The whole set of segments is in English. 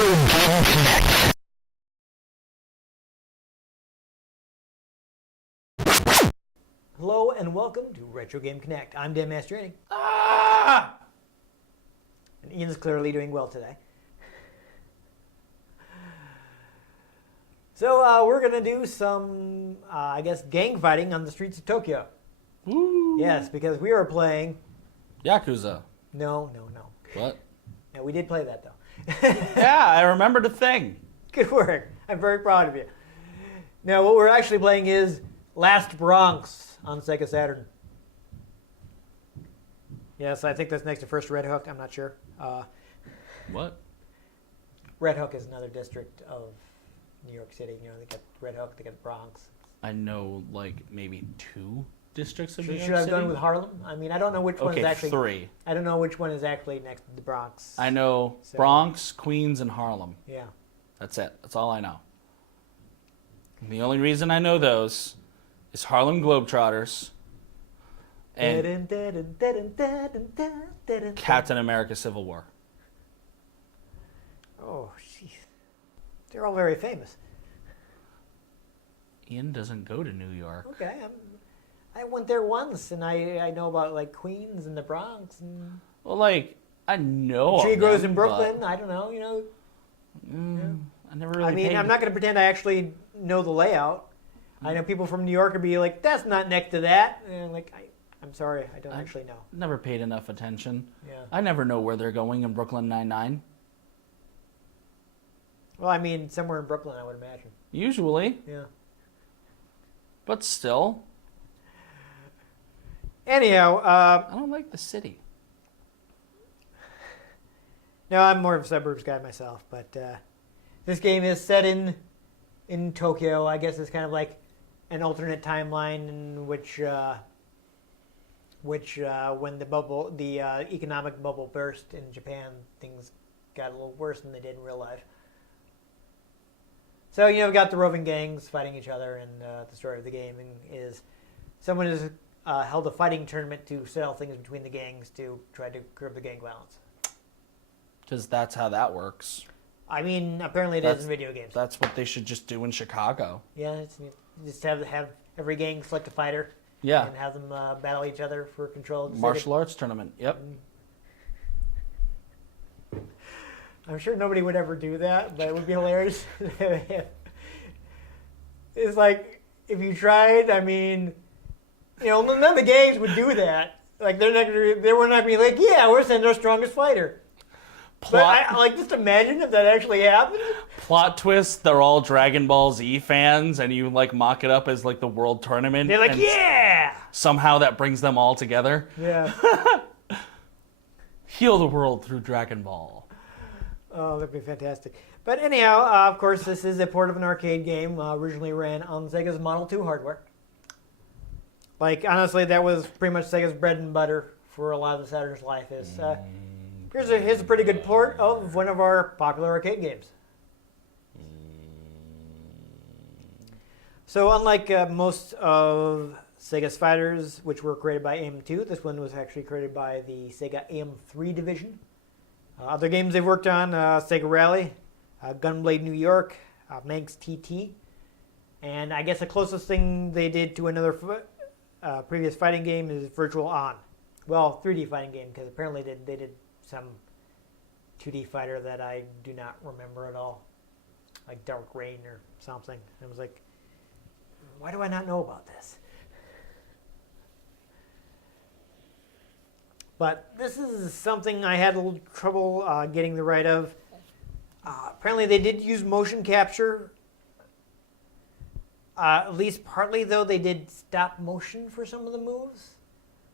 Game Connect. Hello and welcome to Retro Game Connect. I'm Dan Mastriani. And Ian's clearly doing well today. So we're going to do some, I guess, gang fighting on the streets of Tokyo. Woo. Yes, because we are playing... Yakuza. No. What? No, we did play that, though. Yeah, I remembered a thing. Good work. I'm very proud of you. Now, what we're actually playing is Last Bronx on Sega Saturn. Yes, I think that's next to First Red Hook. I'm not sure. What? Red Hook is another district of New York City. You know, they got Red Hook, they got Bronx. I know, like, maybe 2 districts of New York Should I have City? gone with Harlem? I mean, I don't know which one is actually... 3. I don't know which one is actually next to the Bronx. I know So- Bronx, Queens, and Harlem. Yeah. That's it. That's all I know. And the only reason I know those is Harlem Globetrotters and Captain America Civil War. Oh, jeez. They're all very famous. Ian doesn't go to New York. Okay, I went there once, and I know about, like, Queens and the Bronx. And Well, like, I know Tree of grows them, in Brooklyn. I don't know, you know. but, I never really I mean, paid I'm not going to pretend I actually know the layout. I know people from New York would be like, that's not next to that. And I'm like, I'm sorry, I don't actually know. never paid enough attention. Yeah. I never know where they're going in Brooklyn Nine-Nine. Well, I mean, somewhere in Brooklyn, I would imagine. Usually, Yeah. but still, Anyhow, I don't like the city. no, I'm more of a suburbs guy myself, but this game is set in Tokyo. I guess it's kind of like an alternate timeline in which when the economic bubble burst in Japan, things got a little worse than they did in real life. So, you know, we've got the roving gangs fighting each other, and the story of the game is someone has held a fighting tournament to settle things between the gangs to try to curb the gang violence. Because that's how that works. I mean, apparently it is in video games. That's what they should just do in Chicago. Yeah, just have every gang select a fighter. Yeah. And have them battle each other for control of the city. Martial arts tournament. Yep. I'm sure nobody would ever do that, but it would be hilarious. It's like, if you tried, I mean, you know, none of the gangs would do that. Like, they were not be like, yeah, we're sending our strongest fighter. But I like, just imagine if that actually happened. Plot twist, they're all Dragon Ball Z fans, and you, like, mock it up as, like, the world tournament. They're like, and yeah! somehow that brings them all together. Yeah. Heal the world through Dragon Ball. Oh, that'd be fantastic. But anyhow, of course, this is a port of an arcade game. Originally ran on Sega's Model 2 hardware. Like, honestly, that was pretty much Sega's bread and butter for a lot of the Saturn's life. Here's a pretty good port of one of our popular arcade games. So unlike most of Sega's fighters, which were created by AM2, this one was actually created by the Sega AM3 division. Other games they've worked on, Sega Rally, Gunblade New York, Manx TT, and I guess the closest thing they did to another previous fighting game is Virtual On. Well, 3D fighting game, because apparently they did some 2D fighter that I do not remember at all, like Dark Rain or something. I was like, why do I not know about this? But this is something I had a little trouble getting the right of. Apparently they did use motion capture. At least partly, though, they did stop motion for some of the moves.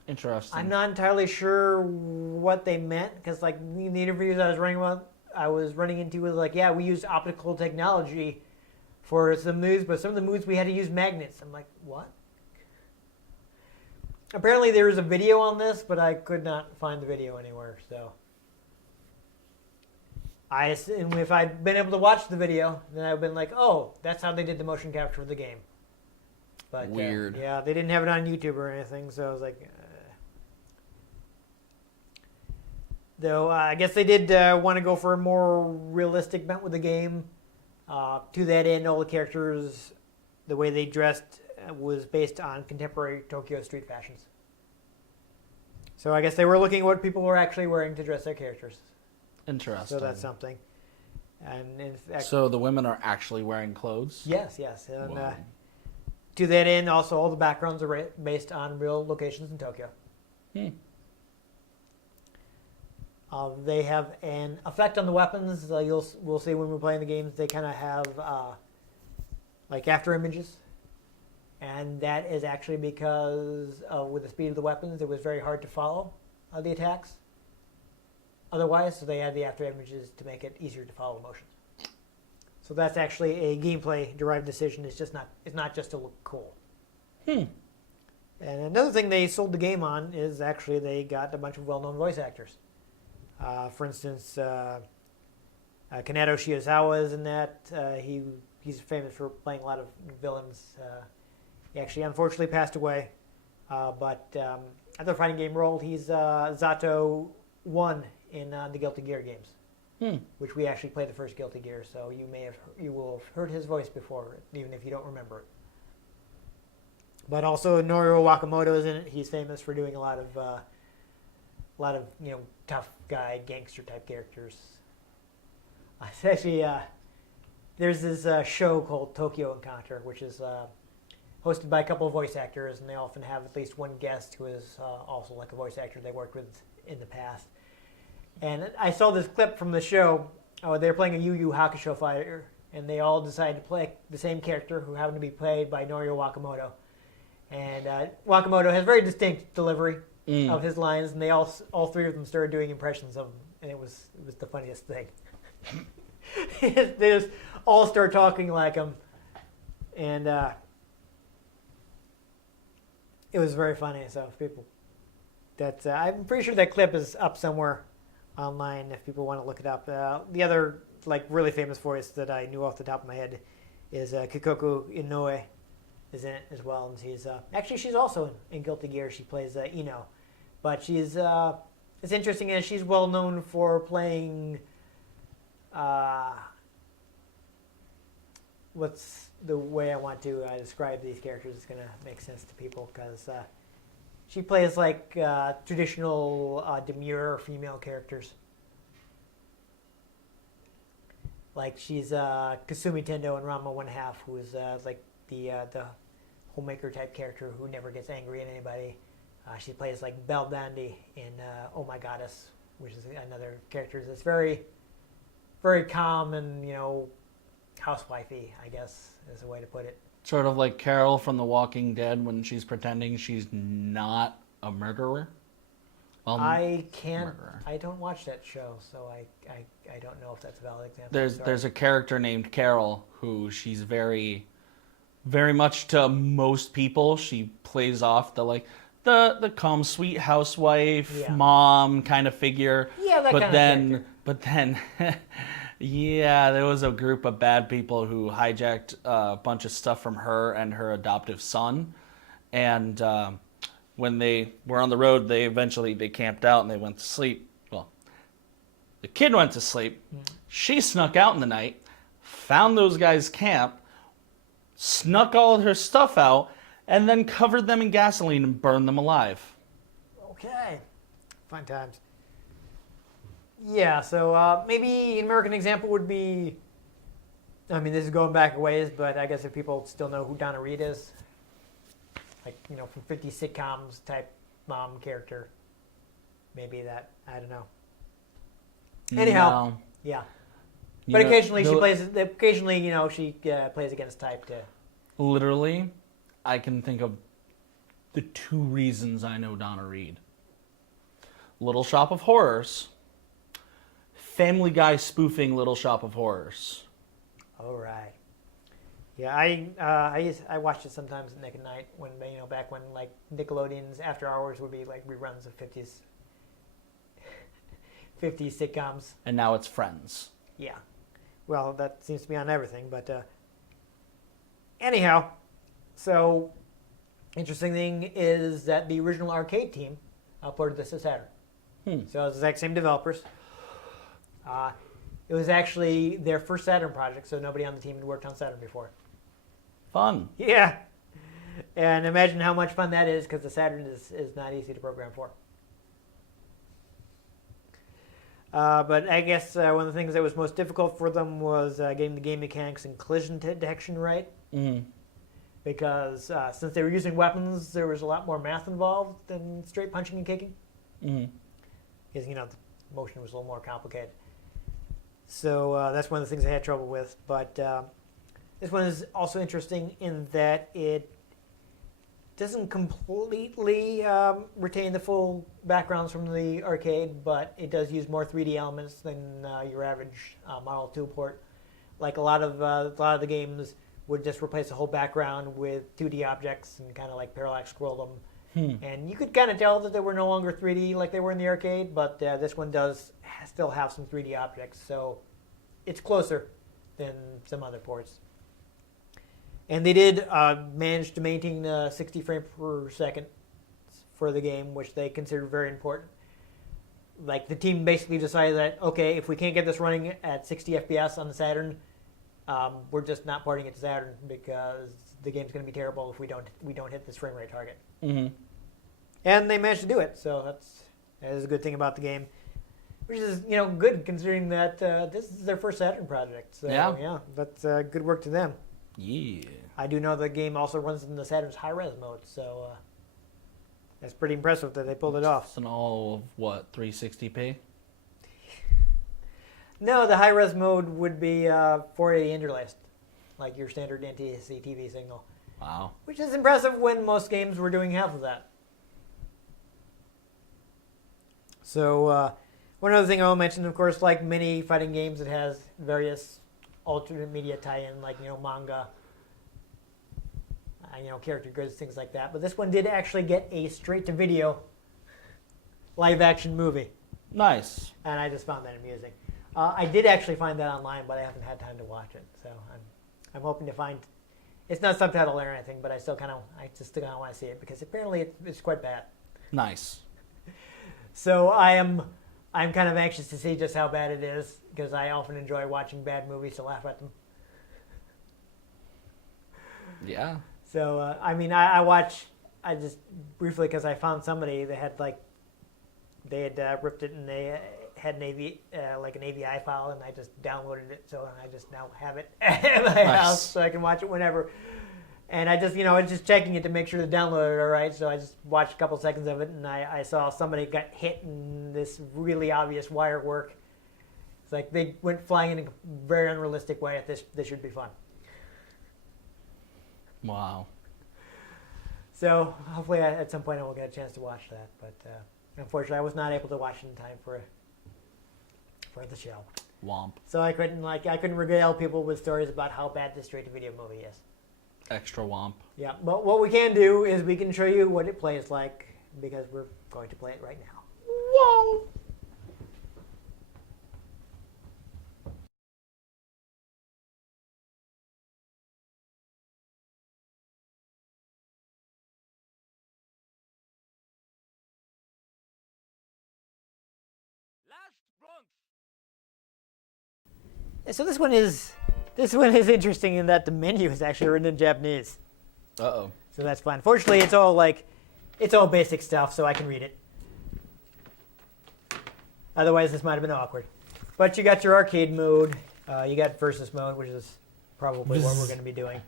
Interesting. I'm not entirely sure what they meant, because like in the interviews I was running into was like, yeah, we used optical technology for some moves, but some of the moves we had to use magnets. I'm like, what? Apparently there is a video on this, but I could not find the video anywhere. So I assume if I'd been able to watch the video, then I'd been like, oh, that's how they did the motion capture of the game. But weird. Yeah, they didn't have it on YouTube or anything, so I was like. Though I guess they did want to go for a more realistic bent with the game. To that end, all the characters, the way they dressed, was based on contemporary Tokyo street fashions. So I guess they were looking at what people were actually wearing to dress their characters. Interesting. So that's something. And in fact, So the women are actually wearing clothes? yes. And Wow. to that end, also all the backgrounds are based on real locations in Tokyo. They have an effect on the weapons. We'll see when we're playing the games. They kind of have like after images, and that is actually because with the speed of the weapons, it was very hard to follow the attacks. Otherwise, so they had the after images to make it easier to follow the motions. So that's actually a gameplay derived decision. It's not just to look cool. And another thing they sold the game on is actually they got a bunch of well-known voice actors. For instance, Kanado Shiozawa is in that. He's famous for playing a lot of villains. He actually unfortunately passed away. But other fighting game role, he's Zato 1 in the Guilty Gear games, which we actually played the first Guilty Gear. So you will have heard his voice before, even if you don't remember it. But also Norio Wakamoto is in it. He's famous for doing a lot of tough guy gangster type characters. It's actually there's this show called Tokyo Encounter, which is hosted by a couple of voice actors, and they often have at least one guest who is also like a voice actor they worked with in the past. And I saw this clip from the show. They were playing a Yu Yu Hakusho fighter, and they all decided to play the same character, who happened to be played by Norio Wakamoto. And Wakamoto has very distinct delivery of his lines, and they all three of them started doing impressions of him, and it was the funniest thing. They just all start talking like him, and it was very funny. So I'm pretty sure that clip is up somewhere online if people want to look it up. The other really famous voice that I knew off the top of my head is Kikoku Inoue is in it as well, and she's also in Guilty Gear. She plays Ino. But she's it's interesting as she's well known for playing what's the way I want to describe these characters is going to make sense to people, because she plays traditional demure female characters. Like she's Kasumi Tendo in Ranma 1/2, who is the homemaker type character who never gets angry at anybody. She plays Belle Dandy in Oh My Goddess, which is another character that's very, very calm and housewifey, I guess is a way to put it. Sort of like Carol from The Walking Dead when she's pretending she's not a murderer. Well, I don't watch that show, so I don't know if that's a valid example. there's a character named Carol who she's very, very much to most people. She plays off the calm, sweet housewife, mom kind of figure. Yeah, that kind of But then, yeah, there was a group of bad people who hijacked a bunch of stuff from her and her adoptive son. And when they were on the road, they camped out and they went to sleep. Well, the kid went to sleep. She snuck out in the night, found those guys' camp, snuck all of her stuff out, and then covered them in gasoline and burned them alive. Okay. Fun times. Yeah, so maybe an American example would be, I mean, this is going back a ways, but I guess if people still know who Donna Reed is, from 50 sitcoms type mom character, maybe that, I don't know. Anyhow, No. yeah. But occasionally she plays against type too. Literally, I can think of the two reasons I know Donna Reed. Little Shop of Horrors. Family Guy spoofing Little Shop of Horrors. All right. Yeah, I watched it sometimes at Nick at Night when back when Nickelodeon's After Hours would be reruns of 50s 50s sitcoms. And now it's Friends. Yeah. Well, that seems to be on everything, but anyhow, so interesting thing is that the original arcade team ported this to Saturn. So it's the exact same developers. It was actually their first Saturn project, so nobody on the team had worked on Saturn before. Fun. Yeah. And imagine how much fun that is, because the Saturn is not easy to program for. But I guess one of the things that was most difficult for them was getting the game mechanics and collision detection right. Mm-hmm. Because since they were using weapons, there was a lot more math involved than straight punching and kicking. Mm-hmm. Because, the motion was a little more complicated. So that's one of the things I had trouble with. But this one is also interesting in that it doesn't completely retain the full backgrounds from the arcade, but it does use more 3D elements than your average Model 2 port. Like a lot of the games would just replace the whole background with 2D objects and kind of like parallax scroll them. And you could kind of tell that they were no longer 3D like they were in the arcade, but this one does still have some 3D objects, so it's closer than some other ports. And they did manage to maintain 60 frames per second for the game, which they considered very important. Like, the team basically decided that, okay, if we can't get this running at 60 FPS on the Saturn, we're just not porting it to Saturn because the game's going to be terrible if we don't hit this frame rate target. Mm-hmm. And they managed to do it, so that is a good thing about the game, which is good considering that this is their first Saturn project. So yeah, that's good work to them. Yeah. I do know the game also runs in the Saturn's high-res mode, so that's pretty impressive that they pulled it off. It's an all of what, 360p? No, the high-res mode would be 480 interlaced, like your standard NTSC TV signal. Wow. Which is impressive when most games were doing half of that. So one other thing I'll mention, of course, like many fighting games, it has various alternate media tie-in, like manga, character goods, things like that. But this one did actually get a straight-to-video live-action movie, Nice. and I just found that amusing. I did actually find that online, but I haven't had time to watch it. So I'm hoping to find. It's not subtitled or anything, but I still kind of want to see it because apparently it's quite bad. Nice. So I'm kind of anxious to see just how bad it is because I often enjoy watching bad movies to laugh at them. Yeah. So I just briefly because I found somebody that had they had ripped it and they had an AVI file and I just downloaded it, so I just now have it at my house so I can watch it whenever. And I just, just checking it to make sure to download it all right. So I just watched a couple seconds of it, and I saw somebody got hit in this really obvious wire work. It's like they went flying in a very unrealistic way. This should be fun. Wow. So hopefully at some point I will get a chance to watch that. But unfortunately, I was not able to watch it in time for the show. Womp. So I couldn't regale people with stories about how bad this straight-to-video movie is. Extra womp. Yeah, but what we can do is we can show you what it plays like because we're going to play it right now. Whoa! So this one is interesting in that the menu is actually written in Japanese. Uh-oh. So that's fine. Fortunately, it's all basic stuff, so I can read it. Otherwise, this might have been awkward. But you got your arcade mode. You got versus mode, which is probably what we're going to be doing.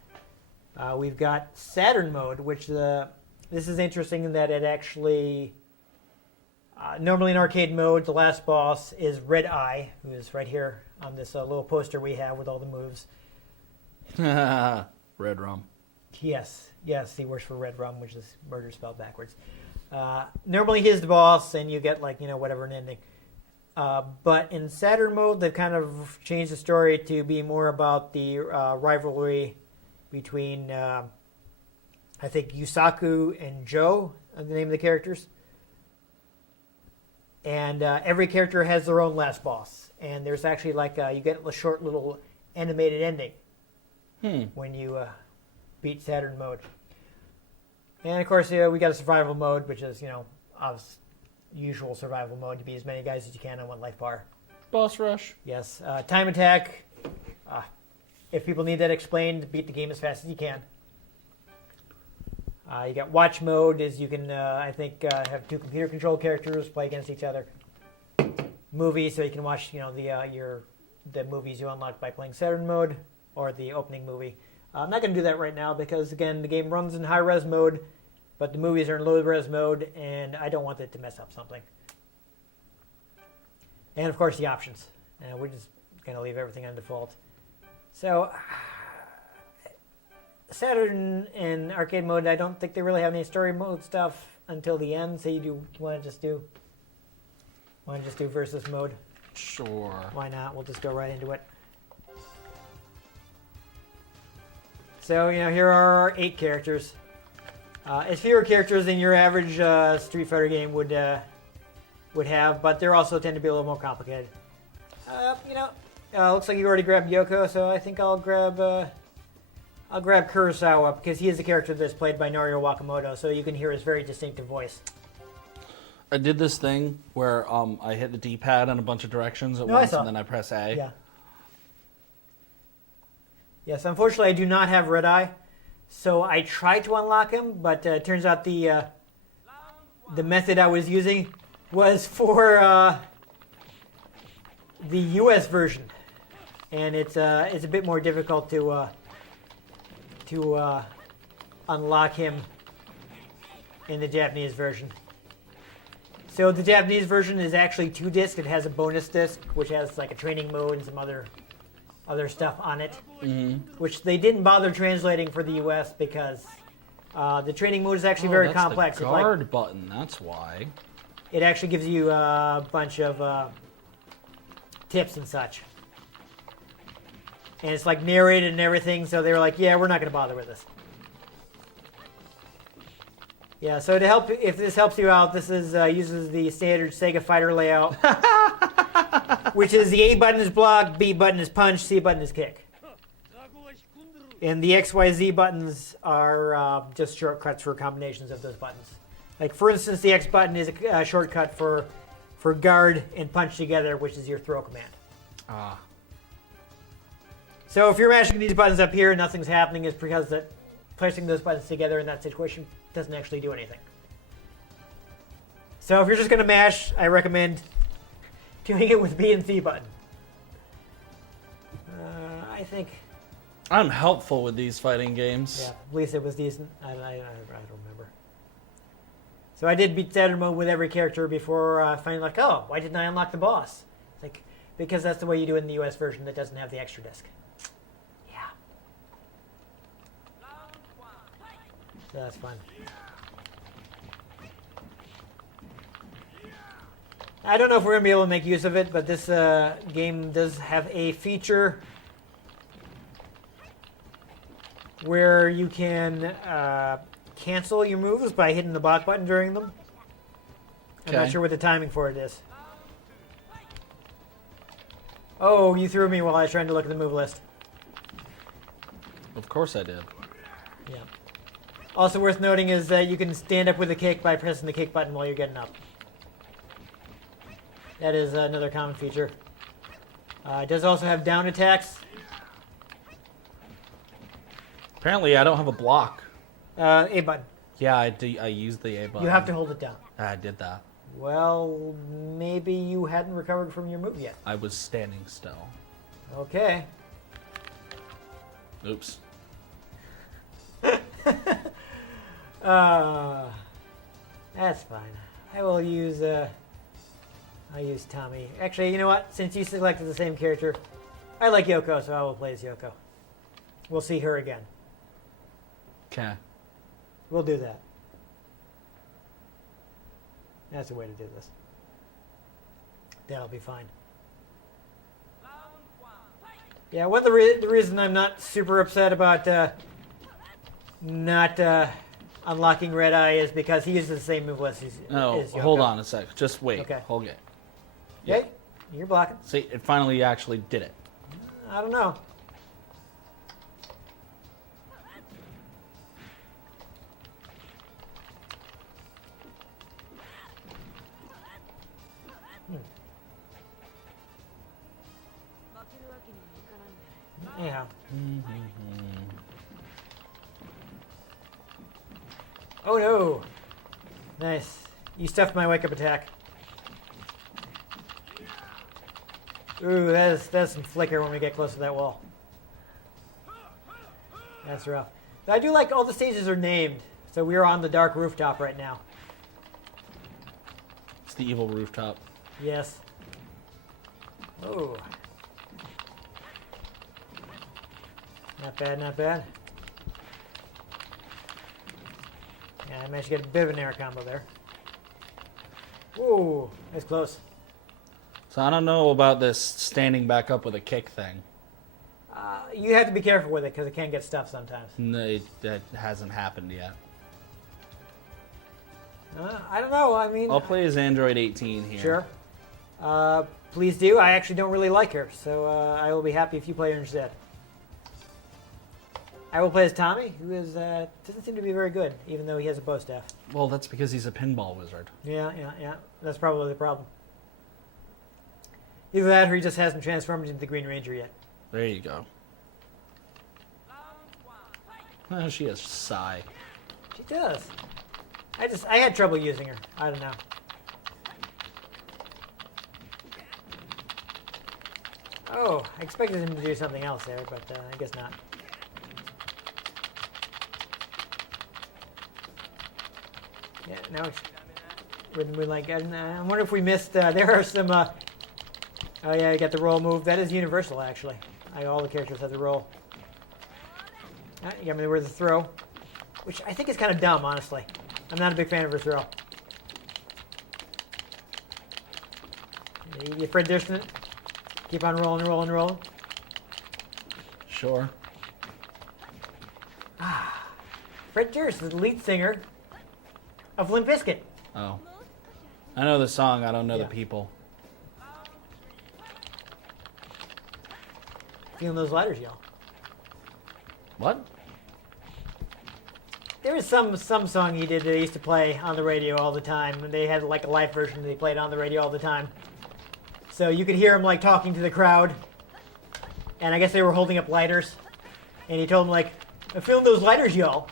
We've got Saturn mode, which this is interesting in that it actually normally in arcade mode, the last boss is Red Eye, who is right here on this little poster we have with all the moves. Red Rum. Yes, he works for Red Rum, which is murder spelled backwards. Normally he's the boss, and you get whatever an ending. But in Saturn mode, they've kind of changed the story to be more about the rivalry between, I think, Yusaku and Joe are the name of the characters. And every character has their own last boss. And there's actually you get a short little animated ending when you beat Saturn mode. And of course, we got a survival mode, which is, usual survival mode to beat as many guys as you can on one life bar. Boss rush. Yes. Time attack. If people need that explained, beat the game as fast as you can. You got watch mode, is you can, I think, have 2 computer controlled characters play against each other. Movie, so you can watch, the movies you unlock by playing Saturn mode or the opening movie. I'm not going to do that right now because, again, the game runs in high res mode, but the movies are in low res mode, and I don't want it to mess up something. And, of course, the options. We're just going to leave everything on default. So, Saturn and arcade mode, I don't think they really have any story mode stuff until the end. So you want to just do versus mode? Sure. Why not? We'll just go right into it. So here are our 8 characters. It's fewer characters than your average Street Fighter game would have, but they also tend to be a little more complicated. Looks like you already grabbed Yoko, so I think I'll grab Kurosawa because he is the character that's played by Norio Wakamoto, so you can hear his very distinctive voice. I did this thing where I hit the D-pad in a bunch of directions at once, and then I press A. Yeah. Yes, unfortunately, I do not have Red Eye, so I tried to unlock him, but it turns out the method I was using was for the U.S. version, and it's a bit more difficult to unlock him in the Japanese version. So the Japanese version is actually 2 discs. It has a bonus disc, which has like a training mode and some other stuff on it, which they didn't bother translating for the U.S. because the training mode is actually very complex. The guard button, that's why. It actually gives you a bunch of tips and such. And it's like narrated and everything, so they were like, yeah, we're not going to bother with this. Yeah, so to help, if this helps you out, this is uses the standard Sega Fighter layout, which is the A button is block, B button is punch, C button is kick. And the X, Y, Z buttons are just shortcuts for combinations of those buttons. Like, for instance, the X button is a shortcut for guard and punch together, which is your throw command. So if you're mashing these buttons up here and nothing's happening, it's because that placing those buttons together in that situation doesn't actually do anything. So if you're just going to mash, I recommend doing it with B and C button. I think... I'm helpful with these fighting games. Yeah, at least it was decent. I don't remember. So I did beat Saturn mode with every character before finding like, oh, why didn't I unlock the boss? Like, because that's the way you do it in the US version that doesn't have the extra disc. Yeah. So that's fun. I don't know if we're going to be able to make use of it, but this game does have a feature where you can cancel your moves by hitting the block button during them. I'm not sure what the timing for it is. Oh, you threw me while I was trying to look at the move list. Of course I did. Yeah. Also worth noting is that you can stand up with a kick by pressing the kick button while you're getting up. That is another common feature. It does also have down attacks. Apparently I don't have a block. A button. Yeah, I used the A button. You have to hold it down. I did that. Well, maybe you hadn't recovered from your move yet. I was standing still. Okay. Oops. That's fine. I will use I'll use Tommy. Actually, you know what? Since you selected the same character, I like Yoko, so I will play as Yoko. We'll see her again. Okay. We'll do that. That's the way to do this. That'll be fine. Yeah, one of the reason I'm not super upset about not unlocking Red Eye is because he uses the same move list as Yoko. Hold on a sec. Just wait. Okay. Hold it. Yeah. Okay, you're blocking. See, it finally actually did it. I don't know. Yeah. Oh no! Nice. You stuffed my wake up attack. Ooh, that's some flicker when we get close to that wall. That's rough. I do like all the stages are named. So we are on the dark rooftop right now. It's the evil rooftop. Yes. Oh. Not bad, not bad. Yeah, I managed to get a bit of an air combo there. Ooh, that's close. So I don't know about this standing back up with a kick thing. You have to be careful with it because it can get stuffed sometimes. No, that hasn't happened yet. I don't know. I mean, I'll play as Android 18 here. Sure. Please do. I actually don't really like her, so I will be happy if you play her instead. I will play as Tommy, who is doesn't seem to be very good, even though he has a bow staff. Well, that's because he's a pinball wizard. Yeah. That's probably the problem. Either that, or he just hasn't transformed into the Green Ranger yet. There you go. Oh, she has Psy. She does. I had trouble using her. I don't know. Oh, I expected him to do something else there, but I guess not. Yeah, now we like. I wonder if we missed. There are some. Oh yeah, you got the roll move. That is universal, actually. All the characters have the roll. You got me with the throw, which I think is kind of dumb, honestly. I'm not a big fan of her throw. You Fred Durst it. Keep on rolling. Sure. Fred Durst is the lead singer of Limp Bizkit. Oh. I know the song, I don't know Yeah. the people. Feeling those lighters, y'all. What? There was some song he did that they used to play on the radio all the time. And they had like a live version that they played on the radio all the time. So you could hear him like talking to the crowd. And I guess they were holding up lighters. And he told them like, I'm feeling those lighters, y'all.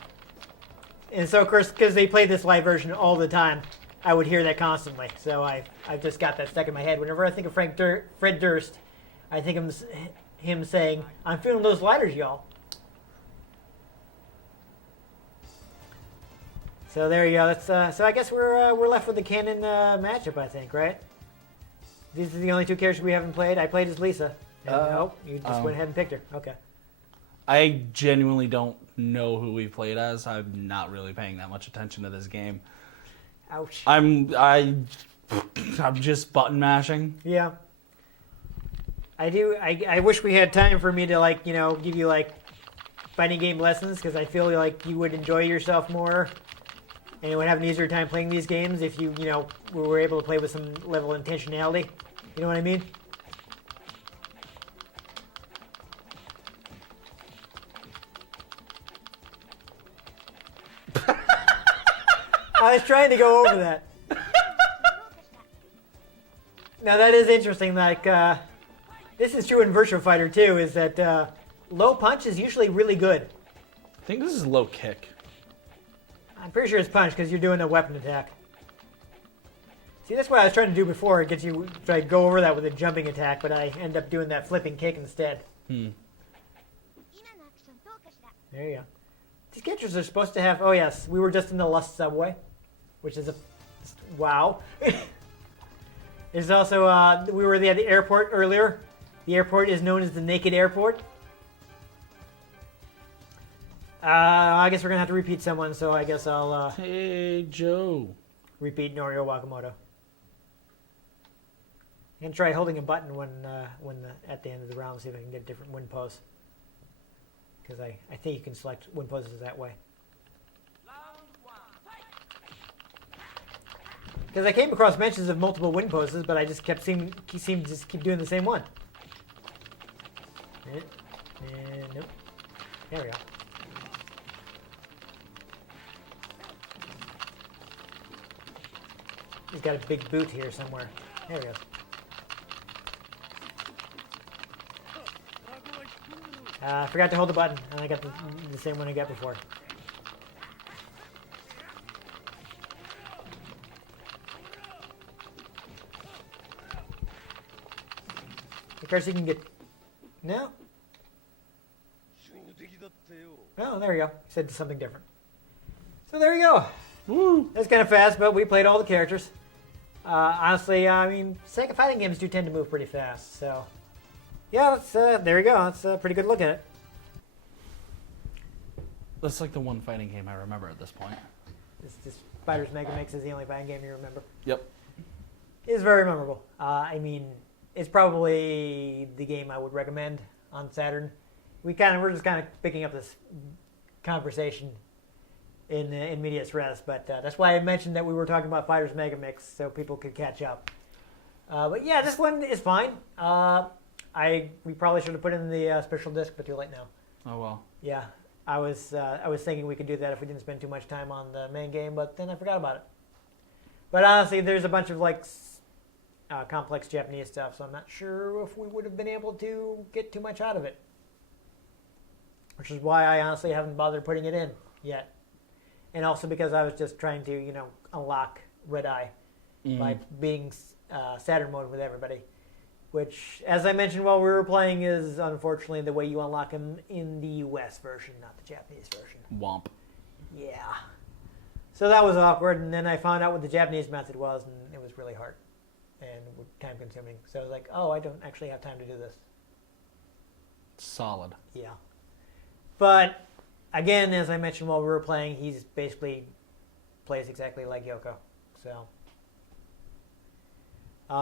And so of course, because they played this live version all the time, I would hear that constantly. So I've just got that stuck in my head. Whenever I think of Fred Durst, I think of him saying, I'm feeling those lighters, y'all. So there you go. That's so I guess we're left with the canon matchup, I think, right? These are the only two characters we haven't played. I played as Lisa. And, you just went ahead and picked her. Okay. I genuinely don't know who we played as. I'm not really paying that much attention to this game. Ouch. I'm just button mashing. Yeah. I do. I wish we had time for me to give you fighting game lessons because I feel like you would enjoy yourself more and would have an easier time playing these games if you were able to play with some level of intentionality. You know what I mean? I was trying to go over that. Now that is interesting. This is true in Virtua Fighter too. Is that low punch is usually really good. I think this is low kick. I'm pretty sure it's punch because you're doing a weapon attack. See, that's what I was trying to do before. It gets you try to go over that with a jumping attack, but I end up doing that flipping kick instead. There you go. These characters are supposed to have. Oh yes, we were just in the Lust subway, which is a wow. There's also we were at the airport earlier. The airport is known as the Naked Airport. I guess we're gonna have to repeat someone, so I guess I'll Hey, Joe. repeat Norio Wakamoto. And try holding a button when at the end of the round, see if I can get different win pose. Because I think you can select win poses that way. Because I came across mentions of multiple win poses, but I just seemed to just keep doing the same one. And nope. There we go. He's got a big boot here somewhere. There we go. I forgot to hold the button, and I got the same one I got before. Of course, you can get... No? Oh, there you go. You said something different. So there you go. Woo! That's kind of fast, but we played all the characters. Honestly, I mean, Sega fighting games do tend to move pretty fast, so... Yeah, there you go. That's a pretty good look at it. That's like the one fighting game I remember at this point. This Fighters Mega Mix is the only fighting game you remember. Yep. It's very memorable. I mean, it's probably the game I would recommend on Saturn. We're just kind of picking up this conversation in medias res, but that's why I mentioned that we were talking about Fighters Mega Mix so people could catch up. But yeah, this one is fine. We probably should have put in the special disc, but too late now. Oh well. Yeah, I was thinking we could do that if we didn't spend too much time on the main game, but then I forgot about it. But honestly, there's a bunch of like complex Japanese stuff, so I'm not sure if we would have been able to get too much out of it. Which is why I honestly haven't bothered putting it in yet. And also because I was just trying to, unlock Red Eye by being Saturn mode with everybody. Which, as I mentioned while we were playing, is unfortunately the way you unlock him in the US version, not the Japanese version. Womp. Yeah. So that was awkward, and then I found out what the Japanese method was, and it was really hard and time-consuming. So I was like, oh, I don't actually have time to do this. Solid. Yeah. But, again, as I mentioned while we were playing, he's basically plays exactly like Yoko. So...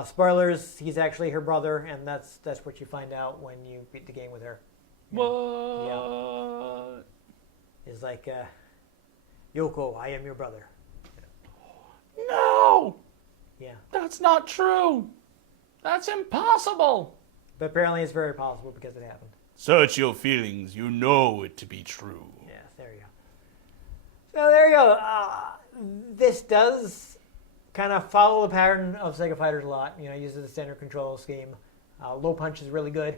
spoilers, he's actually her brother, and that's what you find out when you beat the game with her. What? Yeah. It's like, Yoko, I am your brother. No! Yeah. That's not true! That's impossible! But apparently it's very possible because it happened. Search your feelings, you know it to be true. Yeah, there you go. So there you go. This does... kind of follow the pattern of Sega Fighters a lot. Uses the standard control scheme. Low punch is really good.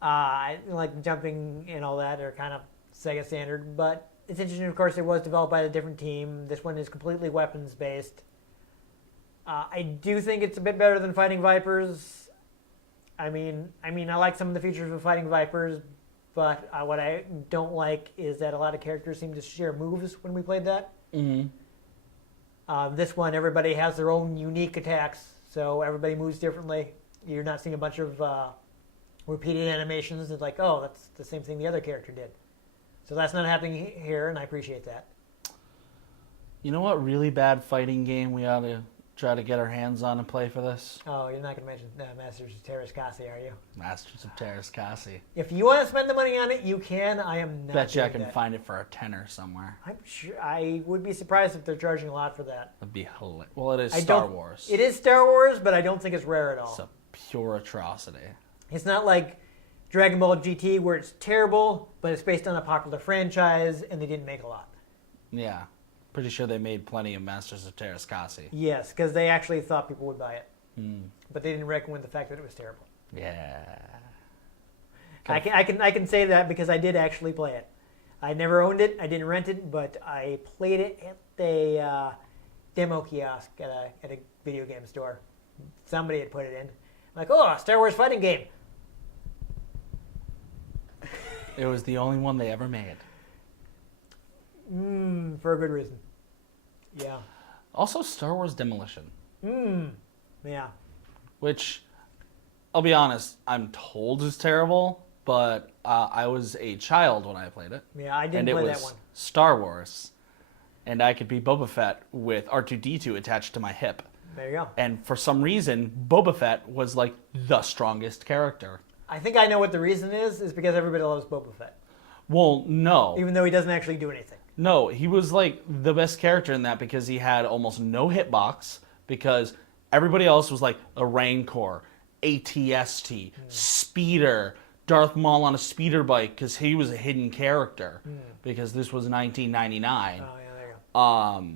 Like jumping and all that are kind of Sega standard, but it's interesting. Of course, it was developed by a different team. This one is completely weapons based. I do think it's a bit better than Fighting Vipers. I mean, I like some of the features of Fighting Vipers. But what I don't like is that a lot of characters seem to share moves when we played that. Mm-hmm. This one, everybody has their own unique attacks, so everybody moves differently. You're not seeing a bunch of repeated animations. It's like, oh, that's the same thing the other character did. So that's not happening here, and I appreciate that. You know what really bad fighting game we ought to try to get our hands on and play for this? Oh, you're not going to mention Masters of Terrascasi, are you? Masters of Terrascasi. If you want to spend the money on it, you can. I am not. Bet you I doing can find it for a tenner somewhere. I'm sure. I would be surprised if they're charging a lot for that. That'd be hilarious. Well, it is Star Wars. It is Star Wars, but I don't think it's rare at all. It's a pure atrocity. It's not like Dragon Ball GT where it's terrible, but it's based on a popular franchise, and they didn't make a lot. Yeah. Pretty sure they made plenty of Masters of Terrascasi. Yes, because they actually thought people would buy it. But they didn't reckon with the fact that it was terrible. Yeah. I can say that because I did actually play it. I never owned it. I didn't rent it, but I played it at the demo kiosk at a video game store. Somebody had put it in. I'm like, oh, a Star Wars fighting game. It was the only one they ever made. For a good reason. Yeah. Also, Star Wars Demolition. Yeah. Which, I'll be honest, I'm told is terrible, but I was a child when I played it. Yeah, I didn't play play that that one. Star Wars, and I could be Boba Fett with R2-D2 attached to my hip. There you go. And for some reason, Boba Fett was like the strongest character. I think I know what the reason is because everybody loves Boba Fett. Well, no. Even though he doesn't actually do anything. No, he was like the best character in that because he had almost no hitbox, because everybody else was like a Rancor, ATST, Speeder, Darth Maul on a speeder bike, because he was a hidden character, because this was 1999. Oh, yeah, there you go.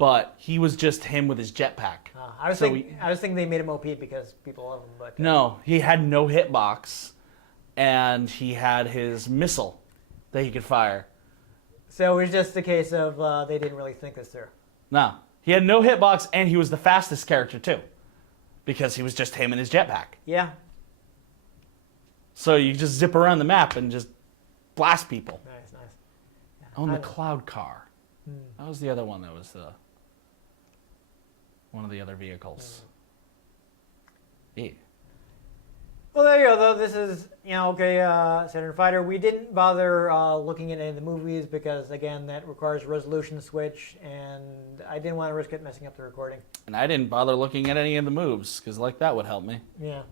but he was just him with his jetpack. I was thinking they made him OP because people love him, but No, he had no hitbox, and he had his missile that he could fire. So it was just a case of they didn't really think this through. No, he had no hitbox, and he was the fastest character too, because he was just him and his jetpack. Yeah. So you just zip around the map and just blast people. Nice. Yeah. Oh, and the cloud car. That was the other one that was one of the other vehicles. Yeah. Well, there you go, though. This is, Saturn Fighter. We didn't bother looking at any of the movies because, again, that requires a resolution switch, and I didn't want to risk it messing up the recording. And I didn't bother looking at any of the moves, because that would help me. Yeah.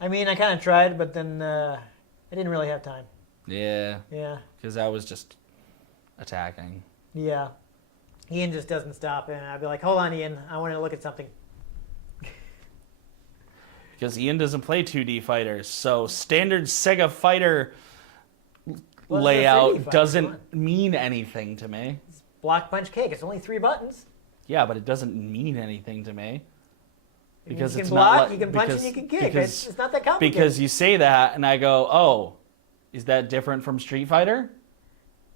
I mean, I kind of tried, but then I didn't really have time. Yeah. Yeah. Because I was just attacking. Yeah. Ian just doesn't stop, and I'd be like, hold on, Ian, I want to look at something. Because Ian doesn't play 2D fighters, so standard Sega fighter layout doesn't mean anything to me. It's block, punch, kick. It's only 3 buttons. Yeah, but it doesn't mean anything to me. Because you can it's block, not like, you can punch, and you can kick. It's not that complicated. Because you say that, and I go, oh, is that different from Street Fighter?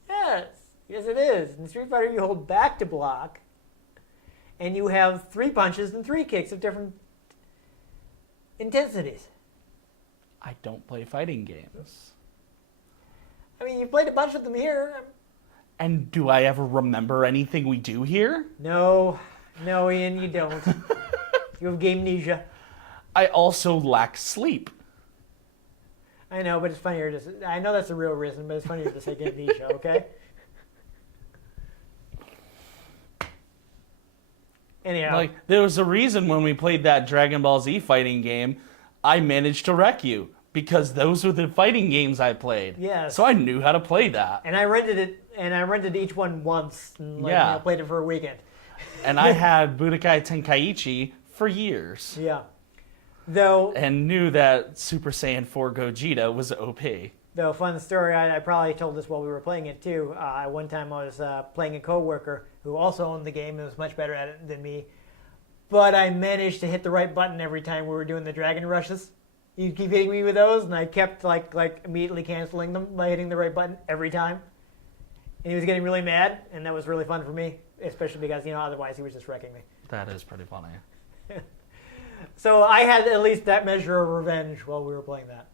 Yes. Yes, it is. In Street Fighter, you hold back to block, and you have 3 punches and 3 kicks of different intensities. I don't play fighting games. I mean, you've played a bunch of them here. And do I ever remember anything we do here? No, Ian, you don't. You have game amnesia. I also lack sleep. I know, but it's funnier to say. I know that's the real reason, but it's funnier to say game amnesia, okay? Anyhow. There was a reason when we played that Dragon Ball Z fighting game, I managed to wreck you. Because those were the fighting games I played. Yes. So I knew how to play that. And I rented each one once and played it for a weekend. And I had Budokai Tenkaichi for years. Yeah. Though. And knew that Super Saiyan 4 Gogeta was OP. Though, fun story, I probably told this while we were playing it too. One time I was playing a coworker who also owned the game and was much better at it than me. But I managed to hit the right button every time we were doing the dragon rushes. He'd keep hitting me with those, and I kept like immediately canceling them by hitting the right button every time. And he was getting really mad, and that was really fun for me, especially because, otherwise he was just wrecking me. That is pretty funny. So I had at least that measure of revenge while we were playing that.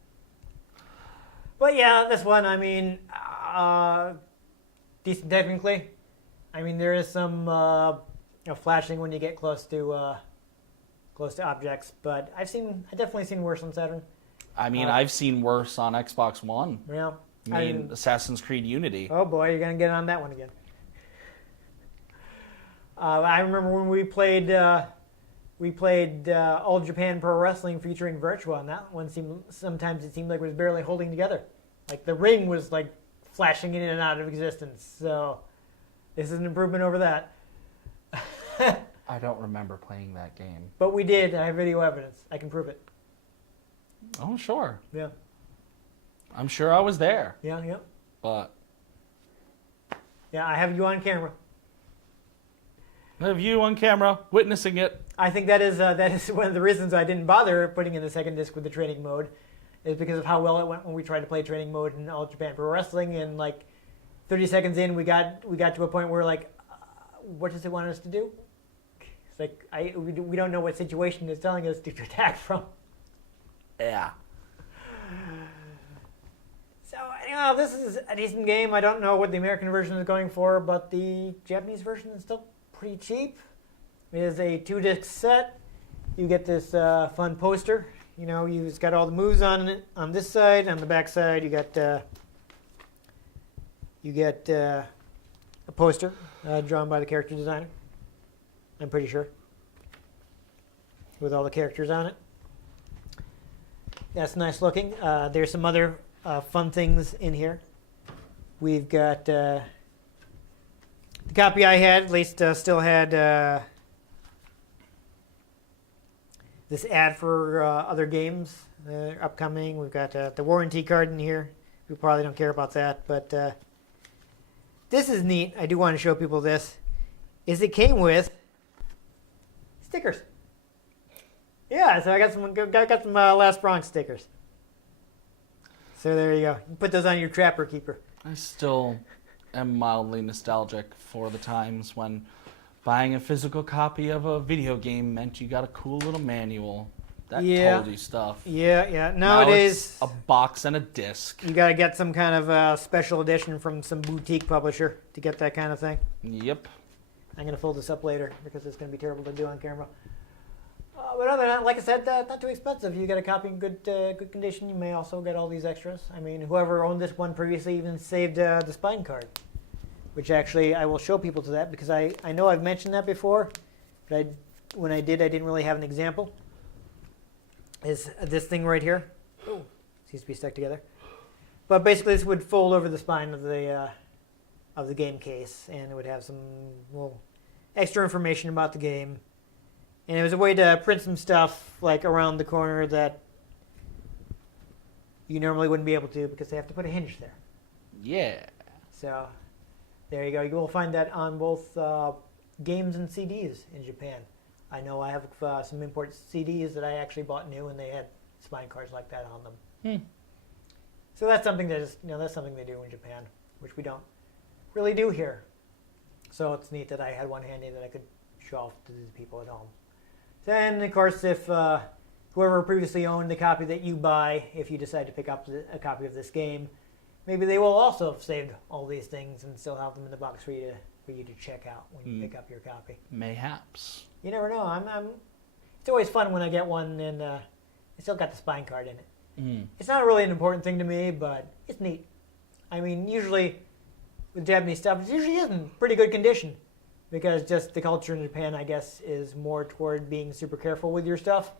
But yeah, this one, I mean, decent technically. I mean, there is some flashing when you get close to objects, but I've definitely seen worse on Saturn. I mean, I've seen worse on Xbox One. Yeah. I mean, Assassin's Creed Unity. Oh boy, you're gonna get on that one again. I remember when we played All Japan Pro Wrestling featuring Virtua, and that one sometimes it seemed like it was barely holding together. Like the ring was like flashing in and out of existence. So this is an improvement over that. I don't remember playing that game. But we did. I have video evidence. I can prove it. Oh, sure. Yeah. I'm sure I was there. Yeah. But yeah, I have you on camera. I have you on camera witnessing it. I think that is one of the reasons I didn't bother putting in the second disc with the training mode, is because of how well it went when we tried to play training mode in All Japan Pro Wrestling, and like 30 seconds in, we got to a point where like, what does it want us to do? It's like we don't know what situation it's telling us to attack from. Yeah. So this is a decent game. I don't know what the American version is going for, but the Japanese version is still pretty cheap. It is a 2-disc set. You get this fun poster. You've got all the moves on it on this side. On the back side, you get a poster drawn by the character designer. I'm pretty sure, with all the characters on it. That's nice looking. There's some other fun things in here. We've got the copy I had, at least still had this ad for other games upcoming. We've got the warranty card in here. We probably don't care about that, but this is neat. I do want to show people this. is it came with stickers. Yeah, so I got some Last Bronx stickers. So there you go. You put those on your Trapper Keeper. I still am mildly nostalgic for the times when buying a physical copy of a video game meant you got a cool little manual that told you stuff. Yeah. Now Nowadays, it's a box and a disc. you got to get some kind of special edition from some boutique publisher to get that kind of thing. Yep. I'm going to fold this up later because it's going to be terrible to do on camera. But other than that, like I said, not too expensive. You get a copy in good condition. You may also get all these extras. I mean, whoever owned this one previously even saved the spine card, which actually I will show people to that because I know I've mentioned that before, but when I did, I didn't really have an example. Is this thing right here? Oh, seems to be stuck together. But basically, this would fold over the spine of the game case, and it would have some little extra information about the game. And it was a way to print some stuff like around the corner that you normally wouldn't be able to because they have to put a hinge there. Yeah. So there you go. You will find that on both games and CDs in Japan. I know I have some import CDs that I actually bought new, and they had spine cards like that on them. So that's something that is, that's something they do in Japan, which we don't really do here. So it's neat that I had one handy that I could show off to the people at home. Then, of course, if whoever previously owned the copy that you buy, if you decide to pick up a copy of this game, maybe they will also have saved all these things and still have them in the box for you to check out when you pick up your copy. Mayhaps. You never know. It's always fun when I get one and it's still got the spine card in it. It's not really an important thing to me, but it's neat. I mean, usually with Japanese stuff, it usually is in pretty good condition because just the culture in Japan, I guess, is more toward being super careful with your stuff.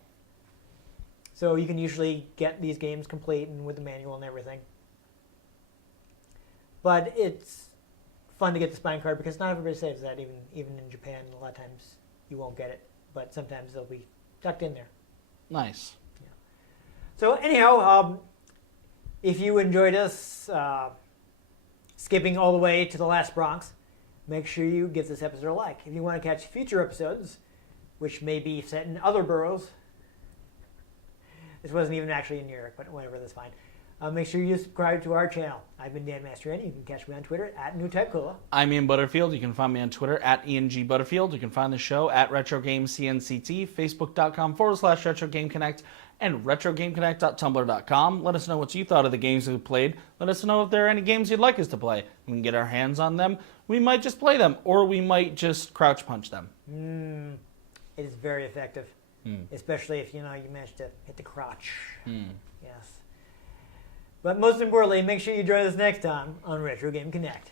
So you can usually get these games complete and with the manual and everything. But it's fun to get the spine card because not everybody saves that, even in Japan. A lot of times you won't get it, but sometimes they'll be tucked in there. Nice. Yeah. So anyhow, if you enjoyed us skipping all the way to the Last Bronx, make sure you give this episode a like. If you want to catch future episodes, which may be set in other boroughs, this wasn't even actually in New York, but whatever, that's fine. Make sure you subscribe to our channel. I've been Dan Mastriani. You can catch me on Twitter at NewTypeCola. I'm Ian Butterfield. You can find me on Twitter at IanG Butterfield. You can find the show at RetroGamesCNCT, Facebook.com/RetroGameConnect, and RetroGameConnect.tumblr.com. Let us know what you thought of the games we played. Let us know if there are any games you'd like us to play. We can get our hands on them. We might just play them, or we might just crouch punch them. It is very effective, especially if you manage to hit the crotch. Yes. But most importantly, make sure you join us next time on Retro Game Connect.